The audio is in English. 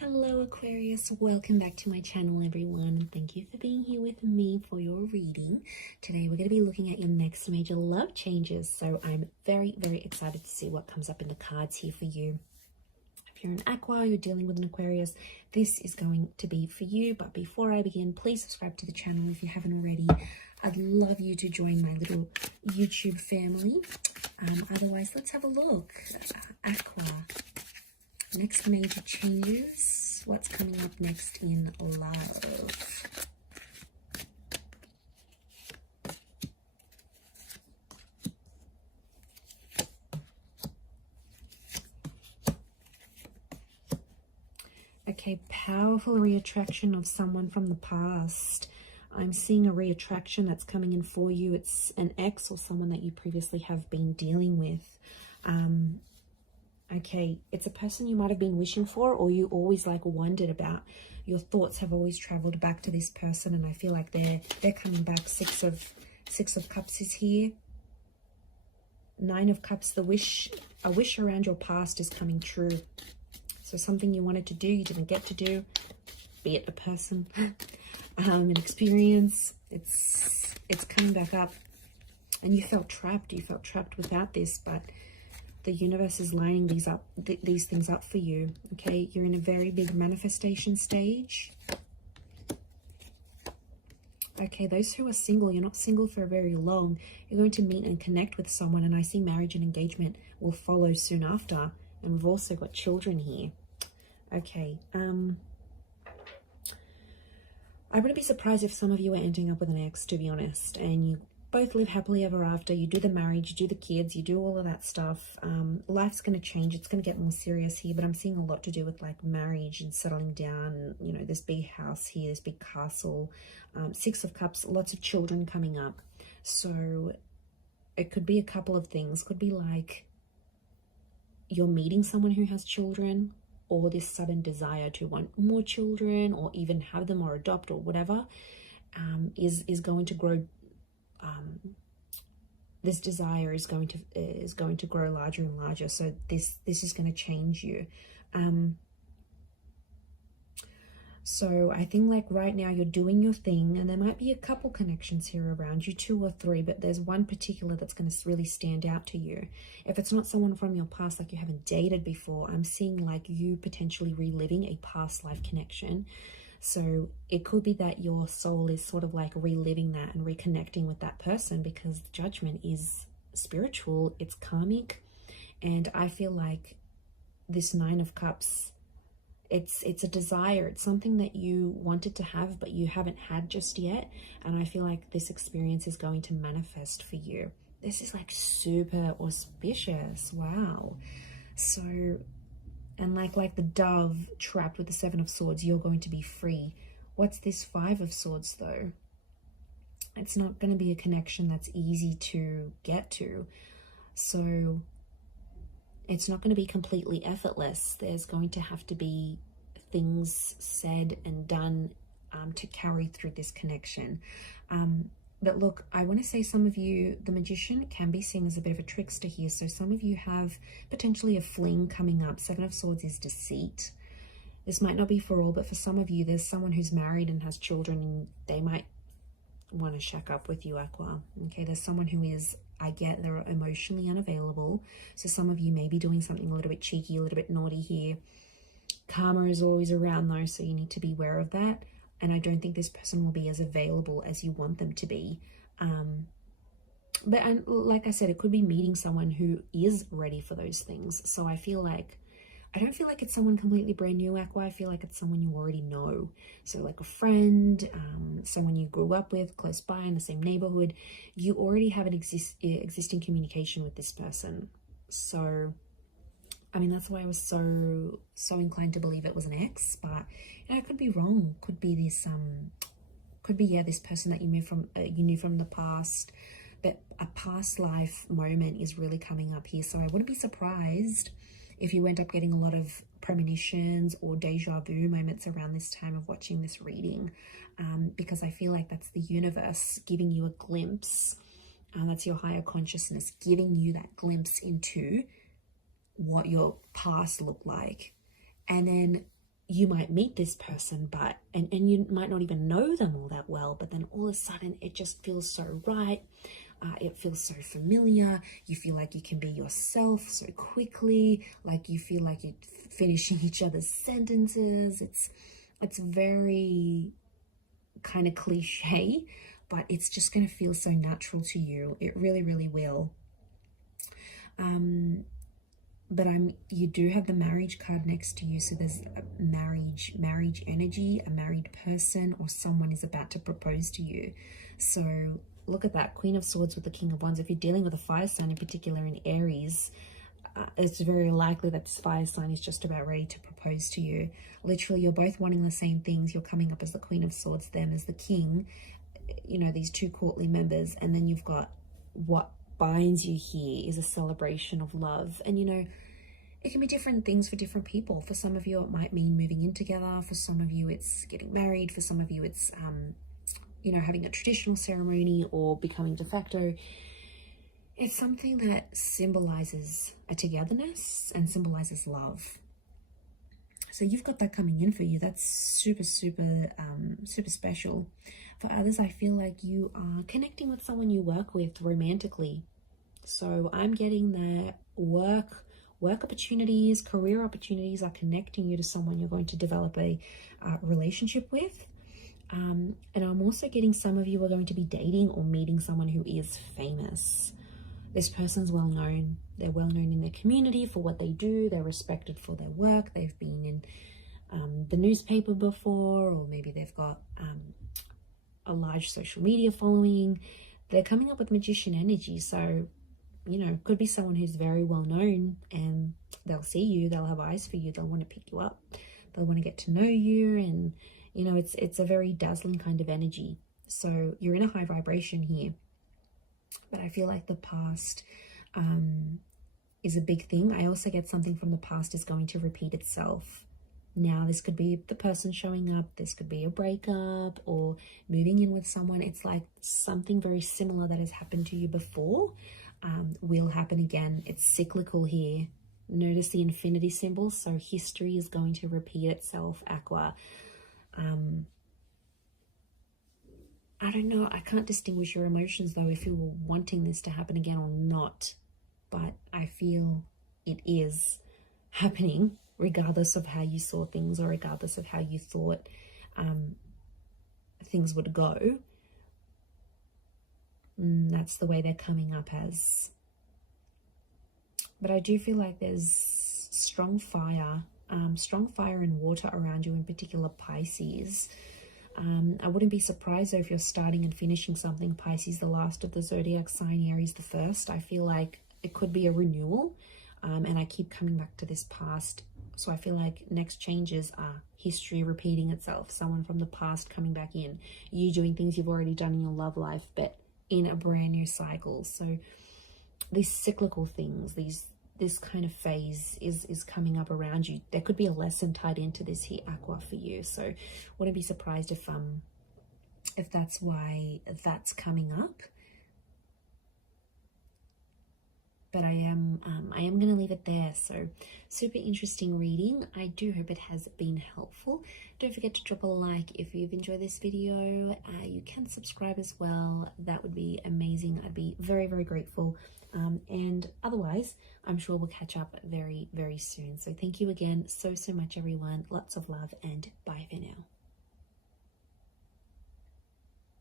Hello Aquarius, welcome back to my channel everyone. Thank you for being here with me for your reading. Today we're going to be looking at your next major love changes. So I'm very excited to see what comes up in the cards here for you. If you're an Aqua, you're dealing with an Aquarius, this is going to be for you. But before I begin, please subscribe to the channel if you haven't already. I'd love you to join my little YouTube family. Otherwise, let's have a look. Aqua. Next major changes. What's coming up next in love? Okay, powerful reattraction of someone from the past. I'm seeing a reattraction that's coming in for you. It's an ex or someone that you previously have been dealing with. Okay, it's a person you might have been wishing for, or you always like wondered about. Your thoughts have always traveled back to this person, and I feel like they're coming back. Six of Cups is here. Nine of Cups, a wish around your past is coming true. So something you wanted to do, you didn't get to do, be it a person, an experience, it's coming back up, and you felt trapped. You felt trapped without this, but the universe is lining these things up for you. Okay, you're in a very big manifestation stage. Okay, those who are single, you're not single for very long. You're going to meet and connect with someone, and I see marriage and engagement will follow soon after. And we've also got children here. Okay, I wouldn't be surprised if some of you are ending up with an ex, to be honest, and you both live happily ever after. You do the marriage, you do the kids, you do all of that stuff. Life's going to change. It's going to get more serious here, but I'm seeing a lot to do with like marriage and settling down. You know, this big house here, this big castle. Six of Cups, lots of children coming up. So it could be a couple of things. Could be like you're meeting someone who has children, or this sudden desire to want more children, or even have them or adopt or whatever, is going to grow. This desire is going to grow larger and larger. So this is going to change you. So I think like right now you're doing your thing, and there might be a couple connections here around you, 2 or 3, but there's one particular that's going to really stand out to you. If it's not someone from your past, like you haven't dated before, I'm seeing like you potentially reliving a past life connection. So it could be that your soul is sort of like reliving that and reconnecting with that person, because the Judgment is spiritual, it's karmic, and I feel like this 9 of Cups, it's a desire, it's something that you wanted to have but you haven't had just yet, and I feel like this experience is going to manifest for you. This is like super auspicious. Wow. So, and like the dove trapped with the 7 of Swords, you're going to be free. What's this 5 of Swords though? It's not going to be a connection that's easy to get to. So it's not going to be completely effortless. There's going to have to be things said and done to carry through this connection. But look, I want to say some of you, the Magician can be seen as a bit of a trickster here. So some of you have potentially a fling coming up. 7 of Swords is deceit. This might not be for all, but for some of you, there's someone who's married and has children, and they might want to shack up with you, Aqua. Okay, there's someone who is, I get, they're emotionally unavailable. So some of you may be doing something a little bit cheeky, a little bit naughty here. Karma is always around though, so you need to be aware of that. And I don't think this person will be as available as you want them to be. But like I said, it could be meeting someone who is ready for those things. So I feel like, I don't feel like it's someone completely brand new, Aqua. I feel like it's someone you already know. So like a friend, someone you grew up with, close by in the same neighborhood. You already have an existing communication with this person. So, I mean, that's why I was so inclined to believe it was an ex. But you know, I could be wrong. Could be this, yeah, this person that you knew from the past. But a past life moment is really coming up here. So I wouldn't be surprised if you end up getting a lot of premonitions or deja vu moments around this time of watching this reading, because I feel like that's the universe giving you a glimpse. That's your higher consciousness giving you that glimpse into what your past looked like. And then you might meet this person, but and you might not even know them all that well, but then all of a sudden it just feels so right. It feels so familiar. You feel like you can be yourself so quickly, like you feel like you're finishing each other's sentences. It's very kind of cliche, but it's just going to feel so natural to you. It really, really will. But you do have the marriage card next to you, so there's a marriage energy, a married person, or someone is about to propose to you. So look at that, Queen of Swords with the King of Wands. If you're dealing with a fire sign, in particular in Aries, it's very likely that this fire sign is just about ready to propose to you. Literally, you're both wanting the same things. You're coming up as the Queen of Swords, them as the King, you know, these two courtly members, and then you've got what binds you here is a celebration of love. And you know, it can be different things for different people. For some of you it might mean moving in together, for some of you it's getting married, for some of you it's you know, having a traditional ceremony or becoming de facto. It's something that symbolizes a togetherness and symbolizes love. So you've got that coming in for you. That's super special. For others, I feel like you are connecting with someone you work with romantically. So I'm getting that work opportunities, career opportunities are connecting you to someone you're going to develop a relationship with. And I'm also getting some of you are going to be dating or meeting someone who is famous. This person's well known. They're well known in their community for what they do. They're respected for their work. They've been in the newspaper before, or maybe they've got a large social media following. They're coming up with magician energy. So, you know, could be someone who's very well known, and they'll see you. They'll have eyes for you. They'll want to pick you up. They'll want to get to know you. And, you know, it's a very dazzling kind of energy. So you're in a high vibration here. But I feel like the past is a big thing. I also get something from the past is going to repeat itself. Now, this could be the person showing up. This could be a breakup or moving in with someone. It's like something very similar that has happened to you before will happen again. It's cyclical here. Notice the infinity symbol. So history is going to repeat itself, Aqua. I don't know. I can't distinguish your emotions, though, if you were wanting this to happen again or not. But I feel it is happening, regardless of how you saw things or regardless of how you thought things would go. That's the way they're coming up as. But I do feel like there's strong fire and water around you, in particular Pisces. I wouldn't be surprised though if you're starting and finishing something. Pisces, the last of the zodiac sign, Aries, the first. I feel like it could be a renewal, and I keep coming back to this past. So I feel like next changes are history repeating itself, someone from the past coming back in, you doing things you've already done in your love life, but in a brand new cycle. So these cyclical things, this kind of phase is coming up around you. There could be a lesson tied into this here, Aqua, for you. So wouldn't be surprised if that's why that's coming up. But I am going to leave it there. So super interesting reading. I do hope it has been helpful. Don't forget to drop a like if you've enjoyed this video. You can subscribe as well. That would be amazing. I'd be very, very grateful. And otherwise, I'm sure we'll catch up very, very soon. So thank you again so much, everyone. Lots of love and bye for now.